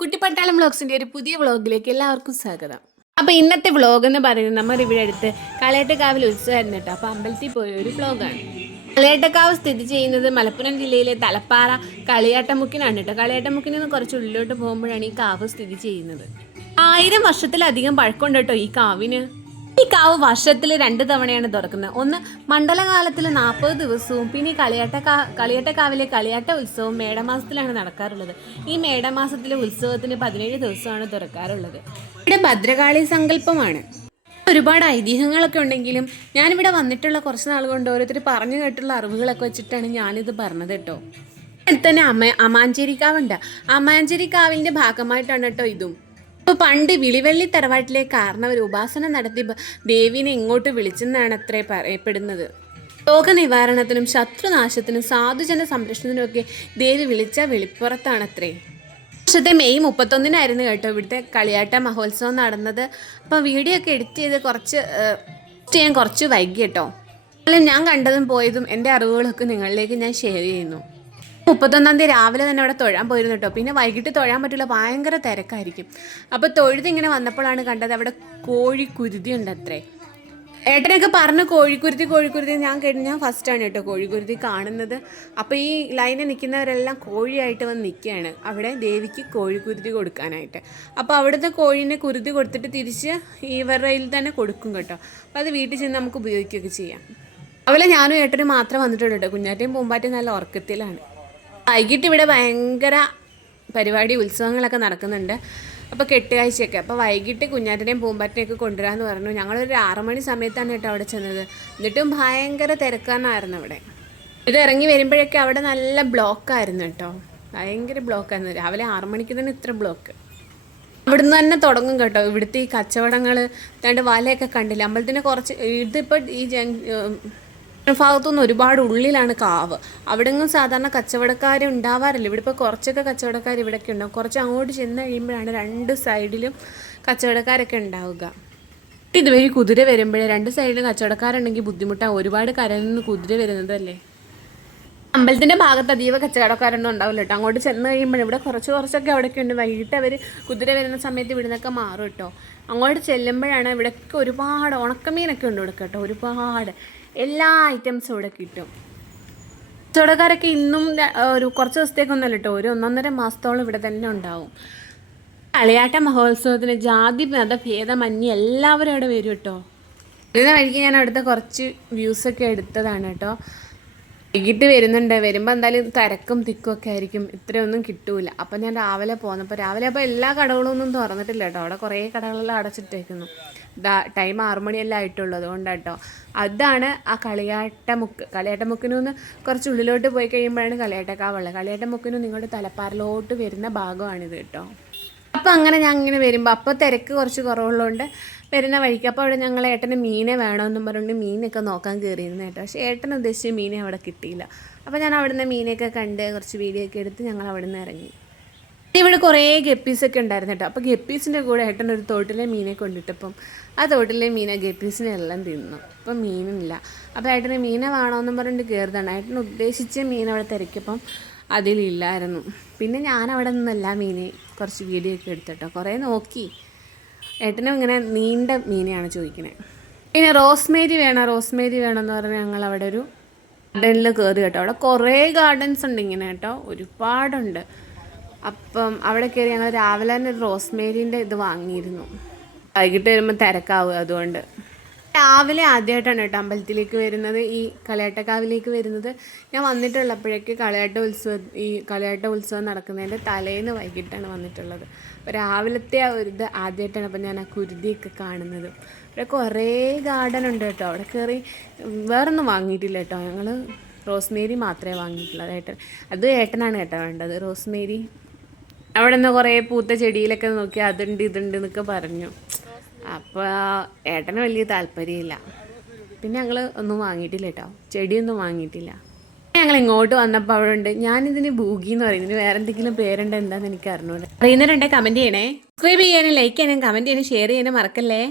കുട്ടിപ്പട്ടാളം വ്ളോഗ്സിന്റെ ഒരു പുതിയ വ്ളോഗിലേക്ക് എല്ലാവർക്കും സ്വാഗതം. അപ്പോൾ ഇന്നത്തെ വ്ളോഗ് എന്ന് പറയുന്നത് നമ്മൾ ഇവിടെ അടുത്ത് കളയട്ടക്കാവിൽ ഉത്സവമായിരുന്നു കേട്ടോ. അപ്പോൾ അമ്പലത്തിൽ പോയ ഒരു വ്ളോഗാണ്. കളയട്ടക്കാവ് സ്ഥിതി ചെയ്യുന്നത് മലപ്പുറം ജില്ലയിലെ തലപ്പാറ കളിയാട്ടമുക്കിനാണ് കേട്ടോ. കളിയാട്ടമുക്കിൽ നിന്ന് കുറച്ച് ഉള്ളിലോട്ട് പോകുമ്പോഴാണ് ഈ കാവ് സ്ഥിതി ചെയ്യുന്നത്. ആയിരം വർഷത്തിലധികം പഴക്കമുണ്ട് കേട്ടോ ഈ കാവിന്. കാവ് വർഷത്തിൽ രണ്ട് തവണയാണ് തുറക്കുന്നത്. ഒന്ന് മണ്ഡലകാലത്തിൽ നാൽപ്പത് ദിവസവും പിന്നെ ഈ കളിയാട്ട കാ- കളിയാട്ടക്കാവിലെ കളിയാട്ട ഉത്സവം മേടമാസത്തിലാണ് നടക്കാറുള്ളത്. ഈ മേടമാസത്തിലെ ഉത്സവത്തിന് പതിനേഴ് ദിവസമാണ് തുറക്കാറുള്ളത്. ഇവിടെ ഭദ്രകാളി സങ്കല്പമാണ്. ഒരുപാട് ഐതിഹ്യങ്ങളൊക്കെ ഉണ്ടെങ്കിലും ഞാനിവിടെ വന്നിട്ടുള്ള കുറച്ച് നാൾ കൊണ്ട് ഓരോരുത്തർ പറഞ്ഞു കേട്ടുള്ള അറിവുകളൊക്കെ വെച്ചിട്ടാണ് ഞാനിത് പറഞ്ഞത് കേട്ടോ. അടുത്ത് തന്നെ അമ്മ അമാഞ്ചേരിക്കാവുണ്ട്. അമാഞ്ചേരിക്കാവിന്റെ ഭാഗമായിട്ടാണ് കേട്ടോ ഇതും. അപ്പോൾ പണ്ട് വിളിവെള്ളി തറവാട്ടിലെ കാരണവർ ഉപാസന നടത്തി ദേവിനെ ഇങ്ങോട്ട് വിളിച്ചെന്നാണ് അത്രേ പറയപ്പെടുന്നത്. രോഗനിവാരണത്തിനും ശത്രുനാശത്തിനും സാധുജന സംരക്ഷണത്തിനും ഒക്കെ ദേവി വിളിച്ച വെളിപ്പുറത്താണത്രേ. വർഷത്തെ മെയ് മുപ്പത്തൊന്നിനായിരുന്നു കേട്ടോ ഇവിടുത്തെ കളിയാട്ട മഹോത്സവം നടന്നത്. അപ്പോൾ വീഡിയോ ഒക്കെ എഡിറ്റ് ചെയ്ത് കുറച്ച് ചെയ്യാൻ കുറച്ച് വൈകി കേട്ടോ. ഞാൻ കണ്ടതും പോയതും എന്റെ അറിവുകളൊക്കെ നിങ്ങളിലേക്ക് ഞാൻ ഷെയർ ചെയ്യുന്നു. മുപ്പത്തൊന്നാം തീയതി രാവിലെ തന്നെ അവിടെ തൊഴാൻ പോയിരുന്നു കേട്ടോ പിന്നെ വൈകിട്ട് തൊഴാൻ പറ്റില്ല ഭയങ്കര തിരക്കായിരിക്കും. അപ്പോൾ തൊഴുത് ഇങ്ങനെ വന്നപ്പോഴാണ് കണ്ടത് അവിടെ കോഴി കുരുതി ഉണ്ട് അത്രേ ഏട്ടനൊക്കെ പറഞ്ഞ കോഴിക്കുരുത്തി കോഴിക്കുരുത്തി ഞാൻ കേട്ടു ഞാൻ ഫസ്റ്റാണ് കേട്ടോ കോഴിക്കുരുത്തി കാണുന്നത്. അപ്പോൾ ഈ ലൈനിൽ നിൽക്കുന്നവരെല്ലാം കോഴിയായിട്ട് വന്ന് നിൽക്കുകയാണ്. അവിടെ ദേവിക്ക് കോഴിക്കുരുത്തി കൊടുക്കാനായിട്ട്. അപ്പോൾ അവിടുത്തെ കോഴീനെ കുരുതി കൊടുത്തിട്ട് തിരിച്ച് ഇവരുടെ കയ്യിൽ തന്നെ കൊടുക്കും കേട്ടോ. അപ്പോൾ അത് വീട്ടിൽ ചെന്ന് നമുക്ക് ഉപയോഗിക്കുകയൊക്കെ ചെയ്യാം. അവളെ ഞാനും ഏട്ടനും മാത്രം വന്നിട്ടുണ്ട് കേട്ടോ കുഞ്ഞാറ്റയും പൂമ്പാറ്റയും നല്ല ഉറക്കത്തിലാണ്. വൈകിട്ട് ഇവിടെ ഭയങ്കര പരിപാടി ഉത്സവങ്ങളൊക്കെ നടക്കുന്നുണ്ട്. അപ്പോൾ കെട്ടുകാഴ്ചയൊക്കെ. അപ്പോൾ വൈകിട്ട് കുഞ്ഞാറ്റിനെയും പൂമ്പാറ്റിനെയൊക്കെ കൊണ്ടുവരാമെന്ന് പറഞ്ഞു. ഞങ്ങളൊരു ആറുമണി സമയത്താണ് കേട്ടോ അവിടെ ചെന്നത്. എന്നിട്ടും ഭയങ്കര തിരക്കാനായിരുന്നു അവിടെ. ഇത് ഇറങ്ങി വരുമ്പോഴൊക്കെ അവിടെ നല്ല ബ്ലോക്കായിരുന്നു കേട്ടോ. ഭയങ്കര ബ്ലോക്കായിരുന്നു രാവിലെ ആറു മണിക്ക് തന്നെ ഇത്ര ബ്ലോക്ക് ഇവിടുന്ന് തന്നെ തുടങ്ങും കേട്ടോ. ഇവിടുത്തെ ഈ കച്ചവടങ്ങൾ രണ്ട് വലയൊക്കെ കണ്ടില്ല? അമ്പലത്തിന് കുറച്ച് ഇതിപ്പോൾ ഈ ജങ് ഭാഗത്തുനിന്ന് ഒരുപാട് ഉള്ളിലാണ് കാവ്. അവിടെങ്ങും സാധാരണ കച്ചവടക്കാർ ഉണ്ടാവാറില്ല. ഇവിടെ ഇപ്പോൾ കുറച്ചൊക്കെ കച്ചവടക്കാർ ഇവിടെയൊക്കെ ഉണ്ടാവും. കുറച്ച് അങ്ങോട്ട് ചെന്ന് കഴിയുമ്പോഴാണ് രണ്ട് സൈഡിലും കച്ചവടക്കാരൊക്കെ ഉണ്ടാവുക. ഇതുവഴി കുതിര വരുമ്പോഴേ രണ്ട് സൈഡിലും കച്ചവടക്കാരുണ്ടെങ്കിൽ ബുദ്ധിമുട്ടാണ് ഒരുപാട് കരയിൽ നിന്ന് കുതിര വരുന്നതല്ലേ? അമ്പലത്തിന്റെ ഭാഗത്ത് അതീവ കച്ചവടക്കാരൊന്നും ഉണ്ടാവില്ല കേട്ടോ. അങ്ങോട്ട് ചെന്ന് കഴിയുമ്പോൾ ഇവിടെ കുറച്ച് കുറച്ചൊക്കെ അവിടെയൊക്കെ ഉണ്ട്. വൈകിട്ട് അവർ കുതിര വരുന്ന സമയത്ത് ഇവിടുന്നൊക്കെ മാറും കേട്ടോ. അങ്ങോട്ട് ചെല്ലുമ്പോഴാണ് ഇവിടെയൊക്കെ ഒരുപാട് ഉണക്കമീനൊക്കെ ഉണ്ട് ഇവിടെ കേട്ടോ. ഒരുപാട്. എല്ലാ ഐറ്റംസും ഇവിടെ കിട്ടും. കച്ചവടക്കാരൊക്കെ ഇന്നും ഒരു കുറച്ച് ദിവസത്തേക്കൊന്നല്ല കേട്ടോ ഒരു ഒന്നൊന്നര മാസത്തോളം ഇവിടെ തന്നെ ഉണ്ടാവും. കളിയാട്ട മഹോത്സവത്തിന് ജാതി മത ഭേദമന്യ എല്ലാവരും അവിടെ വരും കേട്ടോ വരുന്ന വഴിക്ക് ഞാൻ അവിടുത്തെ കുറച്ച് വ്യൂസൊക്കെ എടുത്തതാണ് കേട്ടോ വൈകിട്ട് വരുന്നുണ്ട്. വരുമ്പോൾ എന്തായാലും തിരക്കും തിക്കും ഒക്കെ ആയിരിക്കും. ഇത്രയൊന്നും കിട്ടൂല. അപ്പം ഞാൻ രാവിലെ പോന്നപ്പോൾ രാവിലെ അപ്പോൾ എല്ലാ കടകളും ഒന്നും തുറന്നിട്ടില്ല കേട്ടോ അവിടെ കുറേ കടകളെല്ലാം അടച്ചിട്ടേക്കുന്നു. ടൈം ആറു മണിയെല്ലാം ആയിട്ടുള്ളൂ. അതുകൊണ്ട് കേട്ടോ അതാണ് ആ കളിയാട്ടമുക്ക്. കളിയാട്ടമുക്കിനൊന്ന് കുറച്ച് ഉള്ളിലോട്ട് പോയി കഴിയുമ്പോഴാണ് കളിയാട്ടക്കാവുള്ളത് കളിയാട്ടമുക്കിന് നിങ്ങളുടെ തലപ്പാറിലോട്ട് വരുന്ന ഭാഗമാണിത് കേട്ടോ അപ്പോൾ അങ്ങനെ ഞാൻ ഇങ്ങനെ വരുമ്പോൾ അപ്പോൾ തിരക്ക് കുറച്ച് കുറവുള്ളതുകൊണ്ട് വരുന്ന വഴിക്ക് അപ്പോൾ അവിടെ ഞങ്ങൾ ഏട്ടന് മീനെ വേണമെന്നും പറഞ്ഞുകൊണ്ട് മീനൊക്കെ നോക്കാൻ കയറിയിരുന്നു കേട്ടോ. പക്ഷേ ഏട്ടൻ ഉദ്ദേശിച്ച മീനെ അവിടെ കിട്ടിയില്ല. അപ്പോൾ ഞാൻ അവിടുന്ന് മീനൊക്കെ കണ്ട് കുറച്ച് വീഡിയോ ഒക്കെ എടുത്ത് ഞങ്ങൾ അവിടെ നിന്ന് ഇറങ്ങി ഇവിടെ കുറേ ഗപ്പീസൊക്കെ ഉണ്ടായിരുന്നു കേട്ടോ. അപ്പോൾ ഗപ്പീസിന്റെ കൂടെ ഏട്ടൻ ഒരു തോട്ടിലെ മീനെ കൊണ്ടിട്ടപ്പം ആ തോട്ടിലെ മീന ഗപ്പീസിനെ എല്ലാം തിന്നു. അപ്പം മീനില്ല. അപ്പോൾ ഏട്ടന് മീനെ വേണമെന്നും പറഞ്ഞിട്ട് കയറുന്നതാണ് ഏട്ടൻ ഉദ്ദേശിച്ച മീൻ അവിടെ തിരക്കിയപ്പം അതിലില്ലായിരുന്നു. പിന്നെ ഞാൻ അവിടെ നിന്നല്ല മീനെ കുറച്ച് വീഡിയോ ഒക്കെ എടുത്തിട്ടോ. കുറേ നോക്കി. ഏട്ടനും ഇങ്ങനെ നീണ്ട മീനെയാണ് ചോദിക്കുന്നത് പിന്നെ റോസ്മേരി വേണം? റോസ്മേരി വേണം എന്ന് പറഞ്ഞാൽ ഞങ്ങൾ അവിടെ ഒരു ഗാർഡനിൽ കയറി കേട്ടോ. അവിടെ കുറേ ഗാർഡൻസ് ഉണ്ട് ഇങ്ങനെ കേട്ടോ. ഒരുപാടുണ്ട്. അപ്പം അവിടെ കയറി ഞങ്ങൾ രാവിലെ തന്നെ റോസ്മേരിന്റെ ഇത് വാങ്ങിയിരുന്നു. വൈകിട്ട് വരുമ്പോൾ തിരക്കാവും അതുകൊണ്ട്. രാവിലെ ആദ്യമായിട്ടാണ് കേട്ടോ അമ്പലത്തിലേക്ക് വരുന്നത്. ഈ കളയാട്ടക്കാവിലേക്ക് വരുന്നത്. ഞാൻ വന്നിട്ടുള്ളപ്പോഴേക്ക് കളയാട്ട ഉത്സവം ഈ കളയാട്ട ഉത്സവം നടക്കുന്നതിന്റെ തലേന്ന് വൈകിട്ടാണ് വന്നിട്ടുള്ളത്. അപ്പോൾ രാവിലത്തെ ആ ഒരു ഇത് ആദ്യമായിട്ടാണ് അപ്പോൾ ഞാൻ ആ കുരുതിയൊക്കെ കാണുന്നത്. ഇവിടെ കുറേ ഗാർഡൻ ഉണ്ട് കേട്ടോ. അവിടെ കയറി വേറൊന്നും വാങ്ങിയിട്ടില്ല കേട്ടോ. ഞങ്ങൾ റോസ്മേരി മാത്രമേ വാങ്ങിയിട്ടുള്ളൂ. ഏട്ടൻ അത് ഏട്ടനാണ് കേട്ടോ വേണ്ടത്. റോസ്മേരി. അവിടെ നിന്ന് കുറേ പൂത്ത ചെടിയിലൊക്കെ നോക്കി അതുണ്ട് ഇതുണ്ട് എന്നൊക്കെ പറഞ്ഞു. അപ്പോൾ ഏട്ടന് വലിയ താല്പര്യമില്ല. പിന്നെ ഞങ്ങൾ ഒന്നും വാങ്ങിയിട്ടില്ല കേട്ടോ. ചെടിയൊന്നും വാങ്ങിയിട്ടില്ല. ഞങ്ങൾ ഇങ്ങോട്ട് വന്നപ്പോൾ അവിടെ ഉണ്ട്. ഞാനിതിന് ബൂഗി എന്ന് പറയും. ഇതിന് വേറെ എന്തെങ്കിലും പേരുണ്ട് എന്താണെന്ന് എനിക്ക് അറിഞ്ഞൂല അറിയുന്നവരുണ്ടെ കമന്റ് ചെയ്യണേ. സബ്സ്ക്രൈബ് ചെയ്യാനും ലൈക്ക് ചെയ്യാനും കമന്റ് ചെയ്യാനും ഷെയർ ചെയ്യാനും മറക്കല്ലേ?